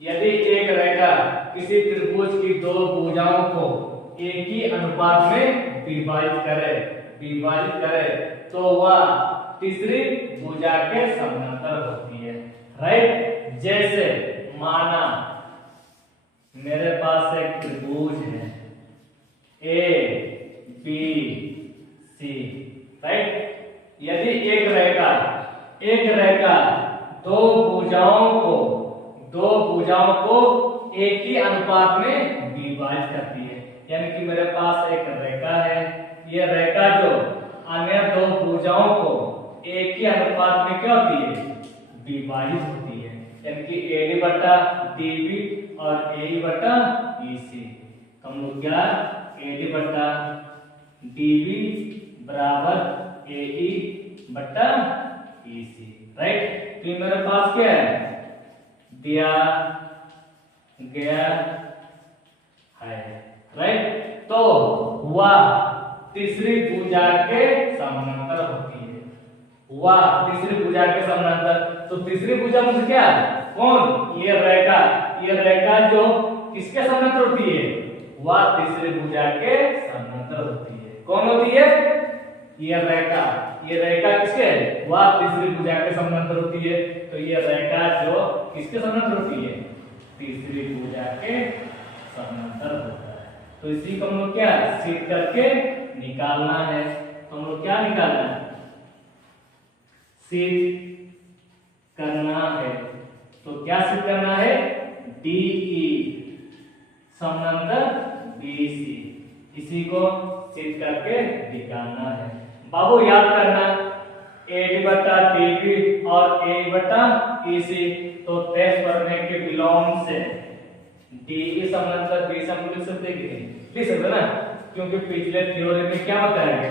यदि एक रेखा किसी त्रिभुज की दो भुजाओं को एक ही अनुपात में विभाजित करे तो वह तीसरी भुजा के समानांतर होती है। राइट, जैसे माना मेरे पास एक त्रिभुज है ए बी सी। राइट, यदि एक रेखा दो भुजाओं को एक ही अनुपात में विभाजित करती है, यानी कि मेरे पास एक रेखा है, ये रेखा जो अन्य दो भुजाओं को एक ही अनुपात में क्या होती है, विभाजित होती है, यानी कि AD बटा DB और AE बटा EC। हम लोग क्या AD बटा DB बराबर AE बटा EC। राइट, तो मेरे पास क्या है, दिया गया है। राइट, तो वह तीसरी भुजा के समानांतर होती है, वह तीसरी भुजा के समानांतर। तो तीसरी भुजा मतलब क्या, कौन, ये रेखा जो किसके समानांतर होती है, वह तीसरी भुजा के समानांतर होती है। कौन होती है, ये रेखा किसके, वह तीसरी भुजा के समानांतर होती है। तो ये रेखा जो किसके समानांतर होती है, तीसरी भुजा के समानांतर होता है। तो इसी को हम लोग क्या सिद्ध करके निकालना है। तो हम लोग क्या निकालना है, सिद्ध करना है। तो क्या सिद्ध करना है, DE समानांतर BC, इसी को सिद्ध करके निकालना है। बाबू याद करना, AD बटा DB और AE बटा EC, तो तेज प्रमेय के विलोम से DE समानांतर BC हम लिख सकते हैं, लिख सकते ना, क्योंकि पिछले थ्योरी में क्या बताया गया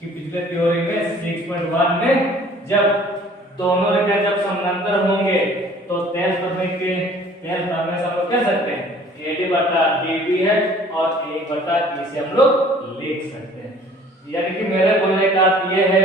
कि पिछले थ्योरी में 6.1 में जब दोनों रेखा जब समानांतर होंगे तो तेज प्रमेय से हम लोग कह सकते हैं AD बटा DB है और AE बटा EC हम लोग लिख सकते हैं। यानी कि मेरे बोलने का अर्थ ये है,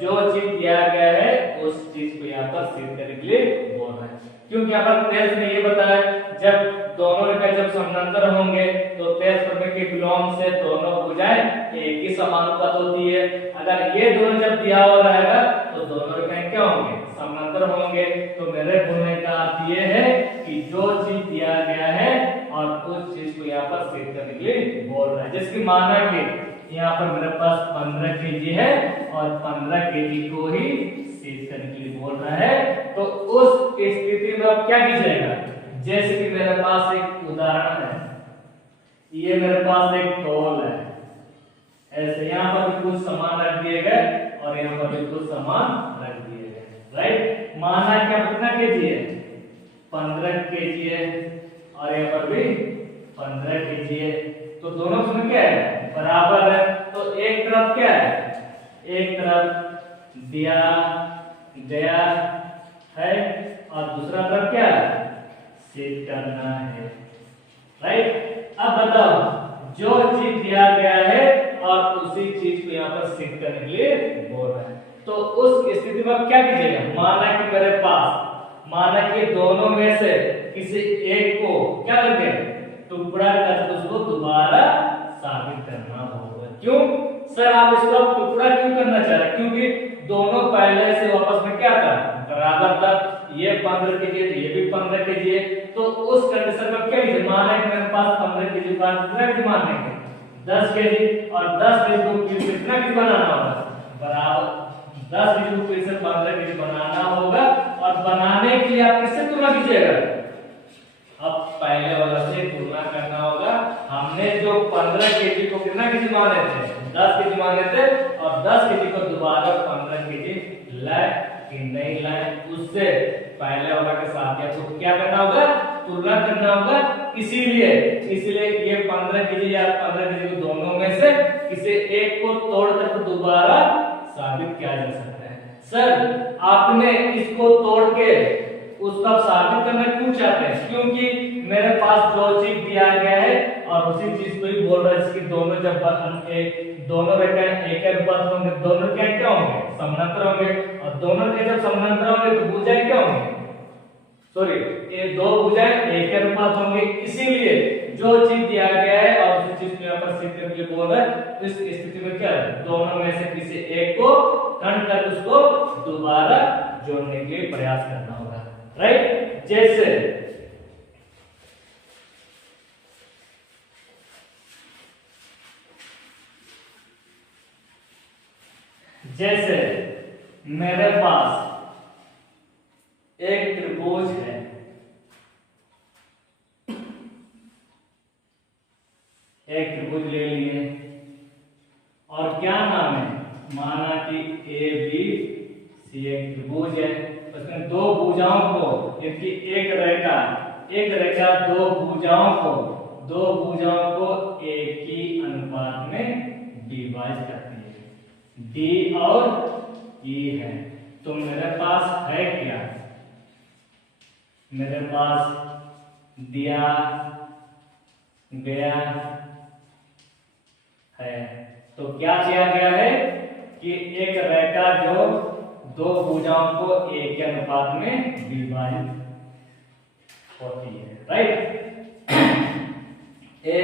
जो चीज दिया गया है उस चीज को यहाँ पर सिद्ध करने के लिए बोल रहे हैं। क्योंकि यहाँ पर तेज ने ये बताया जब दोनों रेखा जब समानांतर होंगे तो तेज प्रमेय के विलोम से दोनों भुजाएं एक ही समानुपात होती है। अगर ये दोनों जब दिया हुआ रहेगा तो दोनों रेखाएं क्या होंगे, समानांतर होंगे। तो मेरे बोलने का अर्थ ये है कि जो चीज दिया गया है और उस चीज को यहाँ पर सिद्ध करने के लिए बोल रहा है। जिसकी माना कि यहाँ पर मेरे पास 15 kg है और 15 kg को ही सिद्ध करने के लिए बोल रहा है। तो उस स्थिति में अब क्या कीजिएगा, जैसे कि मेरे पास एक उदाहरण है, ये मेरे पास एक तौल है, ऐसे यहाँ पर भी कुछ सामान रख दिए गए और यहाँ पर भी कुछ सामान रख दिए गए। राइट, माना क्या कितना kg है, 15 kg है और यहाँ पर भी 15 kg है। तो दोनों में क्या है, बराबर है। तो एक तरफ क्या है, एक तरफ दिया गया है और दूसरा तरफ क्या है, सिद्ध करना है। राइट, अब बताओ, जो चीज दिया गया है और उसी चीज को यहाँ पर सिद्ध करने के लिए बोल रहा है। तो उस स्थिति में आप क्या कीजिएगा, माना कि मेरे पास, माना कि दोनों में से किसी एक को क्या करते हैं, टुकड़ा कर उसको दोबारा साबित करना होगा। क्यों सर, आप इसको टुकड़ा क्यों करना चाह रहे हैं, क्योंकि दोनों पहले से आपस में क्या था, बराबर था। ये 15 kg है, ये भी 15 kg है। तो उस कंडीशन में क्या कीजिए, मान लें कि मेरे पास 15 kg का कितना kg मान लेंगे, 10 kg, और 10 kg को फिर कितना kg बनाना होगा, बराबर 10 kg को फिर से 15 kg बनाना होगा। और बनाने के लिए आप किससे तुलना कीजिएगा, अब पहले वाला से तुलना करना होगा। हमने जो 15 kg को कितना kg माने थे, 10 kg माने थे, और 10 kg को दोबारा 15 kg लाए कि नहीं लाए, उससे पहले वाला के साथ या तो क्या करना होगा, तुलना करना होगा। इसीलिए ये 15 kg या 15 kg को दोनों में से किसी एक को तोड़कर दोबारा साबित किया जा सकता है। सर, आपने इसको तोड़ के उसका साबित करना क्यों चाहते हैं, क्योंकि मेरे पास जो चीज दिया गया है और उसी चीज को ही बोल रहा है, जिसकी दोनों जब दोनों रेखाएं एक अनुपात होंगे, दोनों क्या होंगे, समानांतर होंगे, और दोनों के जब समानांतर होंगे तो भुजाएं क्या होंगे, सॉरी ये दो भुजाएं एक के अनुपात होंगे, इसीलिए जो चीज दिया गया है और उस चीज को यहाँ पर सिद्ध करके बोल रहा है, इस स्थिति में क्या है, दोनों में से किसी एक को खंड कर उसको दोबारा जोड़ने के लिए प्रयास करना होगा, राइट। जैसे मेरे पास एक त्रिभुज है, एक त्रिभुज ले लिए और क्या नाम है, माना कि ए बी सी एक त्रिभुज है, उसमें दो भुजाओं को, इनकी एक रेखा दो भुजाओं को एक ही अनुपात में विभाजित करती है, डी और ई है। तो मेरे पास है क्या, मेरे पास दिया गया है, तो क्या किया गया है कि एक रेखा जो दो भुजाओं को एक के अनुपात में विभाजित होती है, राइट। ए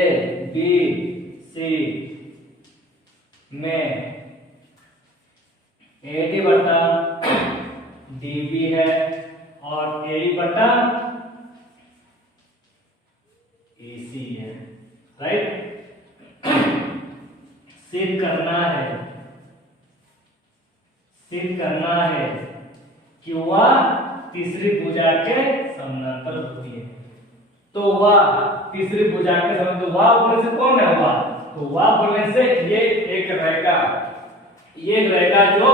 बी सी में AD बटा DB है और AE बटा AC है, राइट। सिद्ध करना है कि वह तीसरी भुजा के समानांतर होती है। तो वह तीसरी भुजा के समानांतर, वह बोलने से कौन है वह, तो वह बोलने से ये एक रेखा जो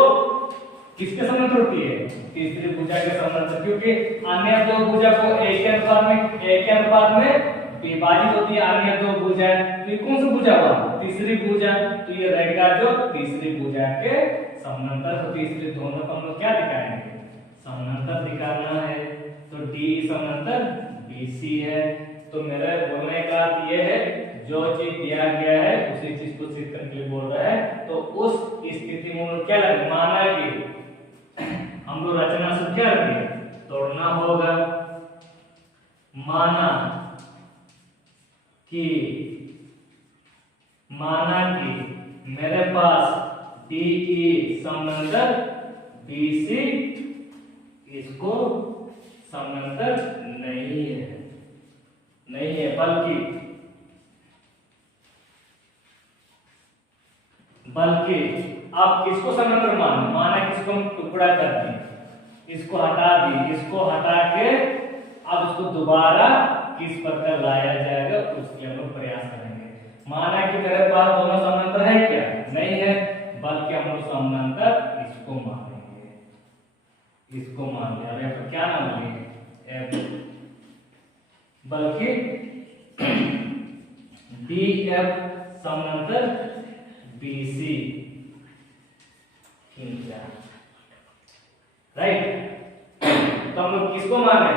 किसके समानांतर होती है, तीसरी भुजा के समानांतर, क्योंकि अन्य दो भुजा को एक के अनुपात में विभाजित होती है, अन्य दो भुजा, तो ये कौन सी भुजा हुआ, तीसरी भुजा, तो ये रेखा जो तीसरी भुजा के समानांतर होती है, इसलिए दोनों को हम लोग क्या दिखाएंगे, समानांतर दिखाना है। तो डी समानांतर बीसी है। तो मेरा बोलने का अर्थ ये है, जो चीज दिया गया है उसी चीज को सिद्ध करने के लिए बोल रहा है। तो उस स्थिति में क्या लगे, माना कि हम लोग रचना से क्या लगे, तोड़ना होगा। माना कि मेरे पास DE समानांतर BC इसको समानांतर नहीं है, बल्कि आप किसको समानांतर माना किसको हम टुकड़ा कर दिए, इसको हटा दिए, इसको हटा के अब इसको दोबारा किस प्रकार लाया जाएगा उसके हम लोग प्रयास करेंगे। माना कि मेरे पास दोनों समानांतर है क्या, नहीं है, बल्कि हम लोग समानांतर इसको मानेंगे, इसको मान लिया। अब यहाँ क्या नाम लेंगे, F, बल्कि DF समानांतर BC, राइट। तो हम लोग किसको माने,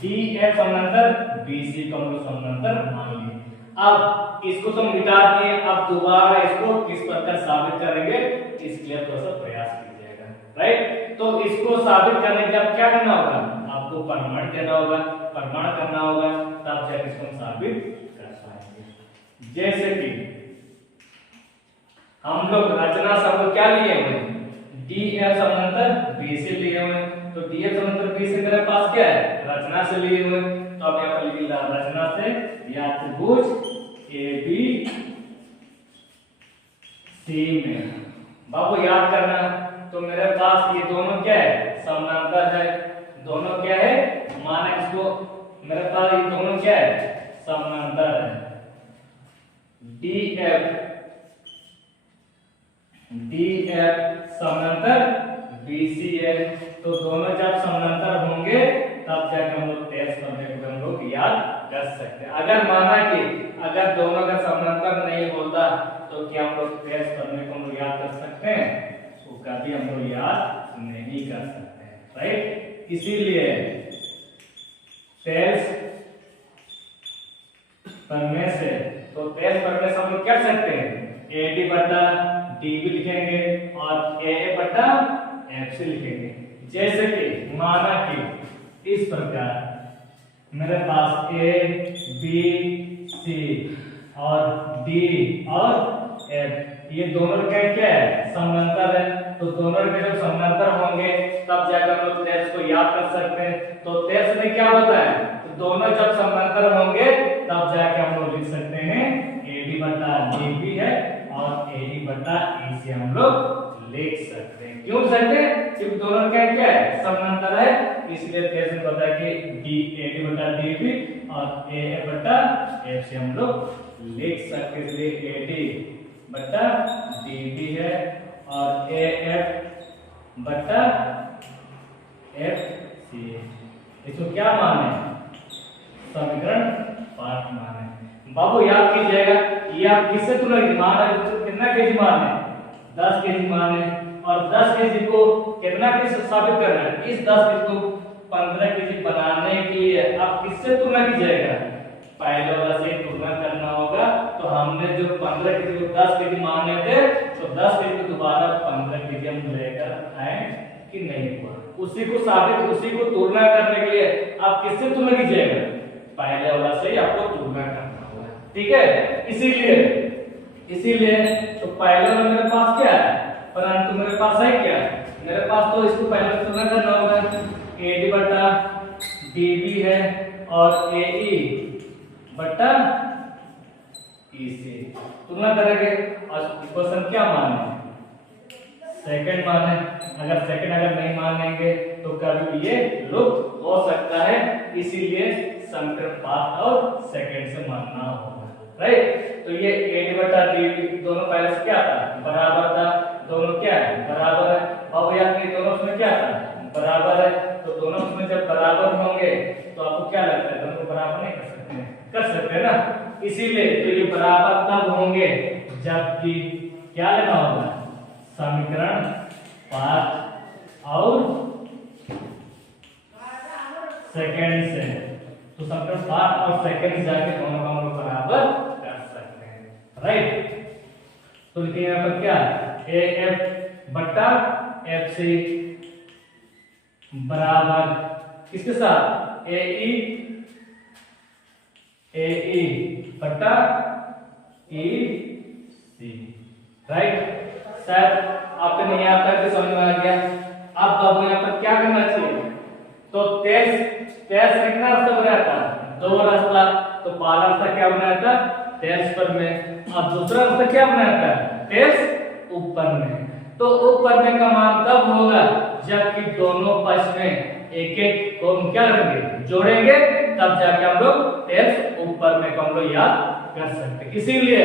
DF समानांतर BC को हम लोग समानांतर मान लिए। अब इसको तो मिटा दिए, अब दोबारा इसको किस प्रकार साबित करेंगे, इसके लिए थोड़ा सा प्रयास कीजिएगा, राइट। तो इसको साबित करने के लिए अब क्या करना होगा, आपको प्रमाण देना होगा, प्रमाण करना होगा, तब जाकर इसको हम साबित कर पाएंगे। जैसे कि हम लोग रचना शब्द क्या लिए हुए, DF समानांतर BC लिए हुए, तो DF समानांतर BC मेरे पास क्या है, रचना से लिए हुए। तो अब यहाँ पर लिख रहा रचना से या त्रिभुज ABCD में, बाबू याद करना। तो मेरे पास ये दोनों क्या है, समानांतर है, दोनों क्या है, माना इसको, मेरे पास ये दोनों क्या है, समानांतर है। DF समानांतर BC है, तो दोनों जब समानांतर होंगे तब जाकर हम लोग टेस्ट करने को हम लोग याद कर सकते हैं। अगर माना कि अगर दोनों का समानांतर नहीं होता तो क्या हम लोग टेस्ट करने को हम लोग याद कर सकते हैं, तो कभी हम लोग याद नहीं कर सकते हैं, राइट। इसीलिए टेस्ट करने से, तो टेस्ट करने से हम लोग क्या सकते हैं, AD बटा DB लिखेंगे और AA बटा FC लिखेंगे। जैसे कि माना कि इस प्रकार मेरे पास ए बी सी और डी और एफ, ये दोनों का क्या है, समानांतर है। तो दोनों के जब समानांतर होंगे तब जाकर हम लोग तेज को याद कर सकते हैं। तो तेज में क्या होता है, तो दोनों जब समानांतर होंगे तब जाके हम लोग लिख सकते हैं एडी बटा डीबी है और एडी बटा ईसी हम लोग लिख सकते हैं। क्यों लिख सकते हैं, क्योंकि दोनों का क्या है, समानांतर है, इसलिए तेज में पता है कि डी एडी बटा डीबी और ए बटा एफ से हम लोग लिख सकते हैं। इसलिए एडी बटा डीबी है और ए एफ बटा एफ सी, इसको क्या माने, समीकरण 5 माने। बाबू याद कीजिएगा, ये आप किससे तुलना की मान है, कितना केजी मान है, 10 केजी मान है, और 10 केजी को कितना केजी साबित करना है, इस 10 केजी को 15 केजी बनाने के लिए आप किससे तुलना कीजिएगा, पहले वाला से तुलना करना होगा। तो हमने जो 15 केजी को 10 केजी मान लेते, तो 10 केजी को दोबारा 15 केजी हम लेकर आए कि नहीं हुआ, उसी को साबित, उसी को तुलना करने के लिए आप किससे तुलना कीजिएगा, पहले वाला से आपको तुलना करना होगा, ठीक है। इसीलिए तो पहले वाला मेरे पास क्या है, परंतु मेरे पास है क्या, मेरे पास तो इसको पहले तुलना करना होगा, एडी बटा डीबी है और एई बटा ईसी तुलना करेंगे। और क्वेश्चन क्या माने, सेकंड माने, अगर सेकंड अगर नहीं मानेंगे तो कभी ये लुप्त हो सकता है, इसीलिए समीकरण 5 और सेकंड से मानना होगा, राइट। तो ये एडी बटा डीबी दोनों पहले से क्या था, बराबर था, दोनों क्या है, बराबर है। अब याद करिए दोनों उसमें क्या था, बराबर है, तो दोनों उसमें जब बराबर होंगे तो आपको क्या लगता है, दोनों को बराबर नहीं कर सकते हैं, कर सकते हैं ना, इसीलिए तो ये बराबर तब होंगे जबकि क्या लेना होगा, समीकरण 5 और सेकंड से, तो समीकरण 5 और सेकंड जाके दोनों का हम लोग बराबर कर सकते हैं, राइट। तो लिखिए यहाँ पर क्या, ए एफ बटा एफ सी बराबर किसके साथ, ए ई बटा ई सी, राइट। सर आपको नहीं आता कि समझ में आ गया। अब बाबू यहाँ पर क्या करना चाहिए, तो तेज कितना रास्ता बनाया था, 2 रास्ता, तो पहला रास्ता क्या बनाया था, तेज पर में, और दूसरा रास्ता क्या बनाया था, तेज ऊपर में। तो ऊपर में का मान तब होगा जबकि दोनों पक्ष में एक एक को हम क्या करेंगे, जोड़ेंगे, तब जाके हम लोग तेज ऊपर में को हम लोग याद कर सकते हैं। इसीलिए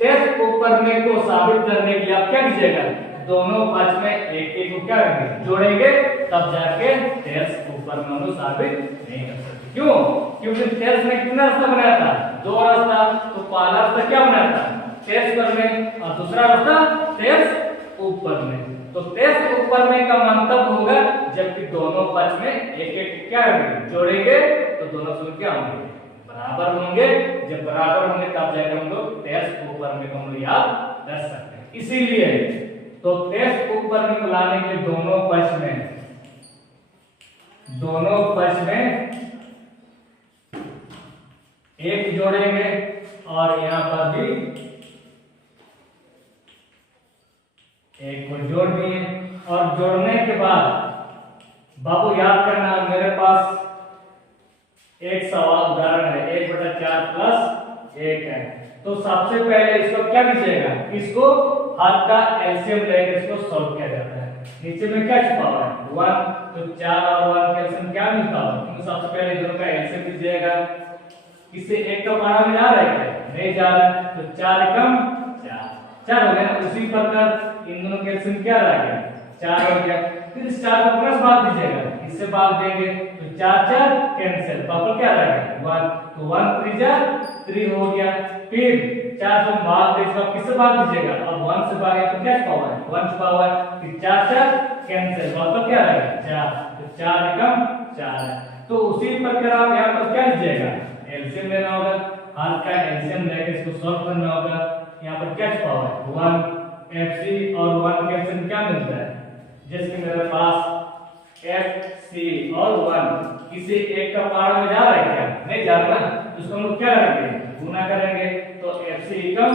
तेज ऊपर में को साबित करने के लिए आप क्या कीजिएगा, दोनों पक्ष में एक एक को क्या करेंगे, जोड़ेंगे, तब जाके तेज ऊपर में हम लोग साबित नहीं कर सकते। क्यों, क्योंकि तेज में कितना रास्ता बनाया था, 2 रास्ता, तो पहला रास्ता क्या बनाया था, तेज पर में, और दूसरा रास्ता तेज ऊपर में। तो तेज ऊपर में का मान तब होगा जबकि दोनों पक्ष में एक एक क्या करेंगे, जोड़ेंगे, तो दोनों सूत्र क्या होंगे, बराबर होंगे। जब बराबर होंगे तब जाकर हम लोग तेज ऊपर में को हम लोग याद कर सकते हैं। इसीलिए तो तेज ऊपर में को लाने के दोनों पक्ष में एक जोड़ेंगे और यहाँ पर भी एक को जोड़ दिए, और जोड़ने के बाद बाबू याद करना, मेरे पास एक सवाल उदाहरण है, 1/4 प्लस 1 है। तो सबसे पहले इसको क्या कीजिएगा, इसको हाथ का एलसीएम लेकर इसको सॉल्व किया जाता है। नीचे में क्या छुपा हुआ है, 1, तो 4 और 1 का एलसीएम क्या मिलता है, तो सबसे पहले दोनों का एलसीएम कीजिएगा। इससे 1 का बाहर में जा रहा है क्या, नहीं जा रहा है, तो 4 एकम 4 हो गया। उसी प्रकार इन दोनों का एलसीएम क्या आ गया, 4 हो गया। फिर इस 4 को प्लस भाग दीजिएगा, इससे भाग देंगे तो 4 कैंसिल, पापा क्या आ गया 1, तो 1 3 जा 3 हो गया। फिर 4 से भाग दे, इसको किससे भाग दीजिएगा, अब 1 से भागे तो क्या छुपा हुआ है, 1 छुपा हुआ है। फिर 4 कैंसिल, पापा क्या आ गया 4, तो 4 एकम 4। तो उसी प्रकार आप यहाँ पर क्या लीजिएगा, एलसीएम लेना होगा, हाथ का एलसीएम लेकर इसको सॉल्व करना होगा। यहाँ पर क्या छुपा हुआ है 1 FC और 1 के एलसीएम क्या मिलता है, जैसे मेरे पास FC और 1 किसी एक का पार्ट में जा रहा है क्या? नहीं जा रहा ना, तो उसको हम लोग क्या करेंगे? गुना करेंगे। तो FC एकम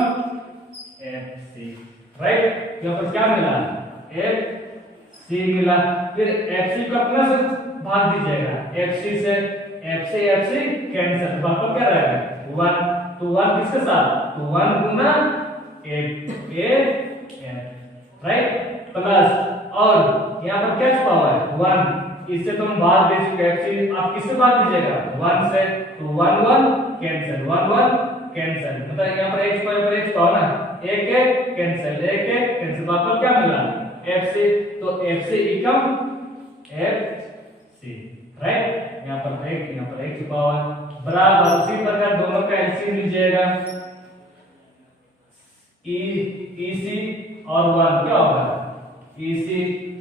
FC, राइट। यहाँ पर क्या मिला? FC मिला। फिर FC का प्लस भाग दीजिएगा, FC से FC कैंसिल, बाकी क्या रहेगा? 1। तो 1 किसके साथ? तो 1 गुना राइट, प्लस और यहाँ पर क्या छुपा हुआ है? 1। इससे तुम भाग दे चुके FC, आप किससे भाग दीजिएगा? 1 से। तो 1 1 कैंसिल, 1 1 कैंसिल, मतलब यहाँ पर x पर x पाओ ना, 1 1 कैंसिल, 1 1 कैंसिल, बाकी क्या मिला? FC। तो FC इकम FC, राइट। यहाँ पर एक छुपा हुआ है, बराबर उसी प्रकार दोनों का एलसीएम लीजिएगा। EC और 1 क्या होगा? EC,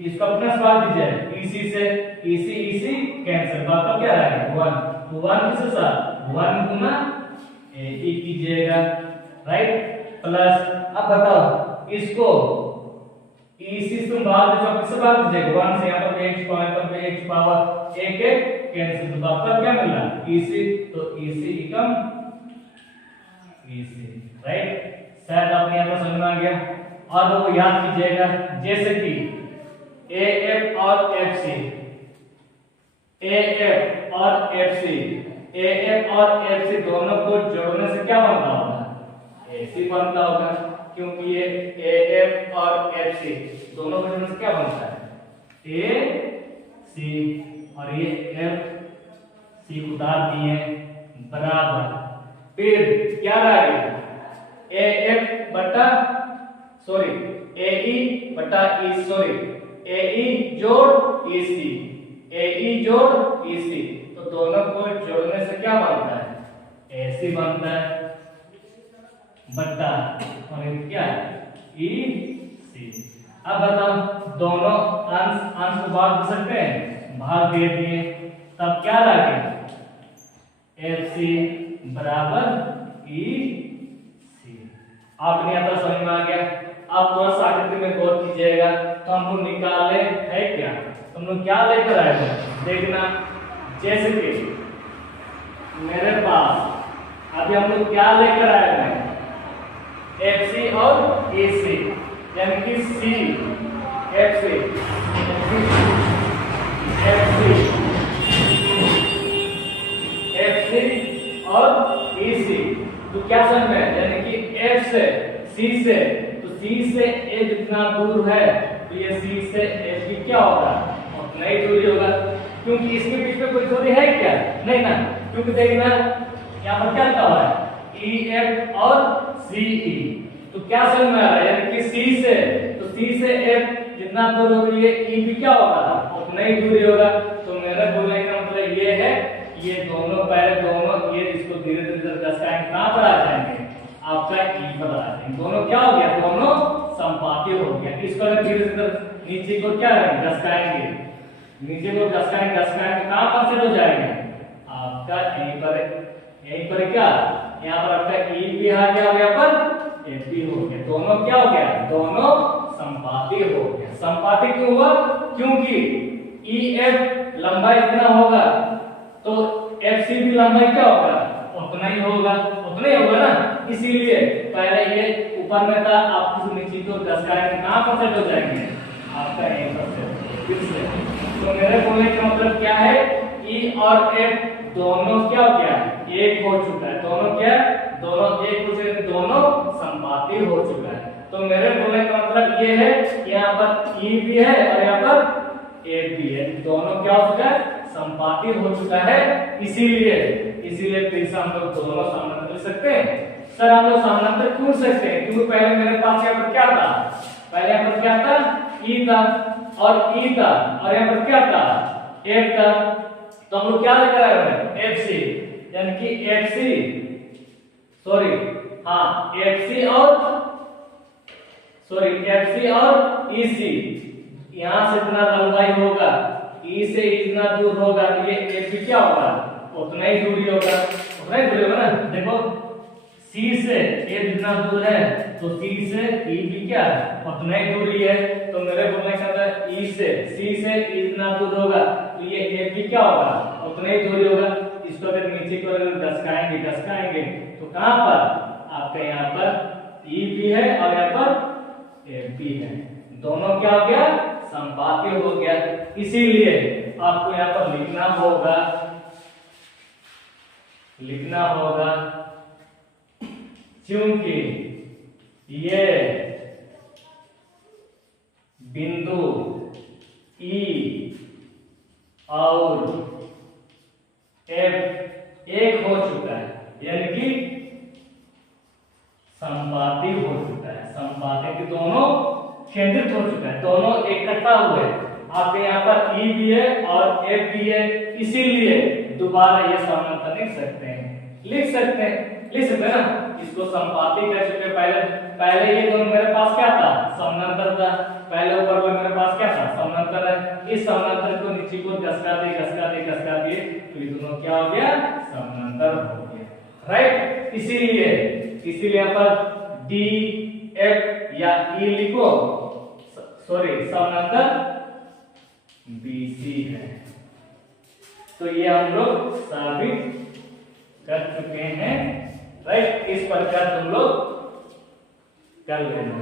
इसका प्लस भाग दीजिए, EC से EC कैंसिल, बाकी क्या रहेगा? 1। तो 1 किसके साथ? 1 गुना AE कीजिएगा, राइट, प्लस। अब बताओ इसको EC से तुम भाग दीजिए, किससे भाग दीजिएगा? 1 से। यहाँ पर x पावर 1 1 कैंसिल, तो आपका क्या मिला? EC। तो EC इकम EC, राइट। शायद आपने यहाँ पर समझ में आ गया। और वो याद कीजिएगा, जैसे कि AF और FC, AF और FC दोनों को जोड़ने से क्या बनता होगा? AC बनता होगा, क्योंकि ये AF और FC दोनों को जोड़ने से क्या बनता है? AC, और ये FC उतार दिए, बराबर। फिर क्या रह गया? AE बटा AE जोड़ EC, तो दोनों को जोड़ने से क्या बनता है? AC बनता है, बटा और ये क्या है? EC। अब बताओ, दोनों अंश को भाग दे सकते हैं? भाग दे दिए, तब क्या रह गया? FC बराबर EC। आपने यहाँ पर समझ में आ गया। अब थोड़ा सा आकृति में गौर कीजिएगा, तो हम लोग निकाले है क्या? हम लोग क्या लेकर आए हैं देखना। जैसे कि मेरे पास अभी हम लोग क्या लेकर आए हैं? FC और EC, यानी कि C FC और EC। तो क्या समझ में? यानी कि F से C से, तो C से A जितना दूर है, तो ये C से F की क्या होगा? उतना ही दूरी होगा, क्योंकि इसके बीच में कोई दूरी है क्या? नहीं ना, क्योंकि देखना यहाँ पर क्या लिखा हुआ है? EF और CE। तो क्या समझ में आ रहा है? यानी कि C से F जितना दूर होगी, ये E भी क्या होगा? उतना ही दूरी होगा। तो मेरा बोलने का मतलब ये है, ये दोनों पहले दोनों ये इसको धीरे धीरे घसकाएंगे, कहां पर आ जाएंगे? आपका E पर आ जाएंगे। दोनों क्या हो गया? दोनों संपाती हो गया। इसको धीरे धीरे नीचे को क्या करेंगे? घसकाएंगे, नीचे को घसकाएंगे, कहां पर से हो जाएंगे? आपका यहीं पर क्या? यहाँ पर आपका E भी आ गया और यहाँ पर F भी हो गया। दोनों क्या हो गया? दोनों संपाती हो गया। संपाती क्यों हुआ? क्योंकि EF लंबाई इतना होगा, तो FC भी लंबाई क्या होगा? उतना ही होगा ना। इसीलिए पहले ये ऊपर में था, आप किसी नीचे को घसकाएंगे, कहां पर सेट हो जाएंगे? आपका यहीं पर सेट। फिर से तो मेरे बोलने का मतलब क्या है? E और F दोनों क्या हो गया? एक हो चुका है। दोनों क्या? दोनों एक हो चुके, दोनों संपाती हो चुका है। तो मेरे बोलने का मतलब ये है कि यहाँ पर E भी है और यहाँ पर F भी है, दोनों क्या हो चुका है? संपाती हो चुका है। इसीलिए फिर से हम लोग दोनों समानांतर लिख सकते हैं। सर हम लोग समानांतर क्यों सकते हैं? क्योंकि पहले मेरे पास यहाँ पर क्या था? पहले यहाँ पर क्या था? E था और यहाँ पर क्या था? F था। तो हम लोग क्या लेकर आए हैं? FC, यानी कि FC और EC, यहां से इतना लंबाई होगा, E से इतना दूर होगा, तो ये F क्या होगा? उतना ही दूरी होगा ना। देखो C से A जितना दूर है, तो C से E भी क्या है? उतना ही दूरी है। तो मेरे बोलने का मतलब C से E जितना दूर होगा, तो ये F भी क्या होगा? उतना ही दूरी होगा। इसको अगर नीचे की ओर घसकाएंगे तो कहां पर आपका यहाँ पर ई भी है और यहाँ पर एफ भी है, दोनों क्या हो गया संपाती हो गया। इसीलिए आपको यहाँ पर लिखना होगा क्योंकि ये बिंदु ई और एफ एक हो चुका है, यानी कि संपाती हो चुका है, संपाती के दोनों केंद्रित हो चुका है, दोनों इकट्ठा हुए। आपके यहाँ पर ई भी है और एफ भी है, इसीलिए दोबारा ये समानांतर लिख सकते हैं ना। इसको संपाती कह चुके पहले ये दोनों मेरे पास क्या था समानांतर था, पहले ऊपर वाला मेरे पास क्या था समानांतर है। इस समानांतर को नीचे को घसका दिए तो ये दोनों क्या हो गया समानांतर हो गया, राइट। इसीलिए यहाँ पर डी एफ या ई लिखो, सॉरी समानांतर बीसी है। तो ये हम लोग साबित कर चुके हैं, राइट। इस प्रकार तुम लोग कर लेना।